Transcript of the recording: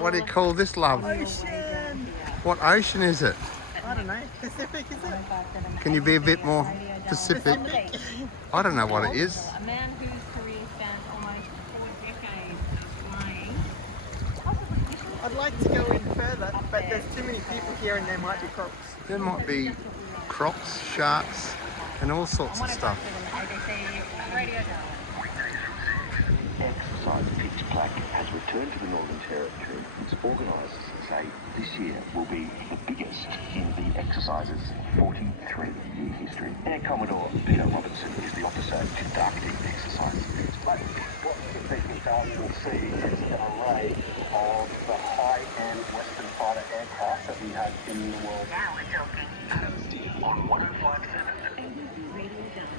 What do you call this, love? Ocean! What ocean is it? I don't know. Pacific, is it? Can you be a bit more Pacific? I don't know what it is. A man whose career spans almost 4 decades of flying. I'd like to go in further, but there's too many people here and there might be crocs. There might be crocs, sharks, and all sorts of stuff. ABC Radio Tower. Exercise pitch plaque has returned to the Northern Territory. Its organisers say this year will be the biggest in the exercise's 43-year history. Air Commodore Peter Robertson is the officer conducting the exercise. But what the technicians will see is an array of the high-end Western fighter aircraft that we have in the world. Now we're talking.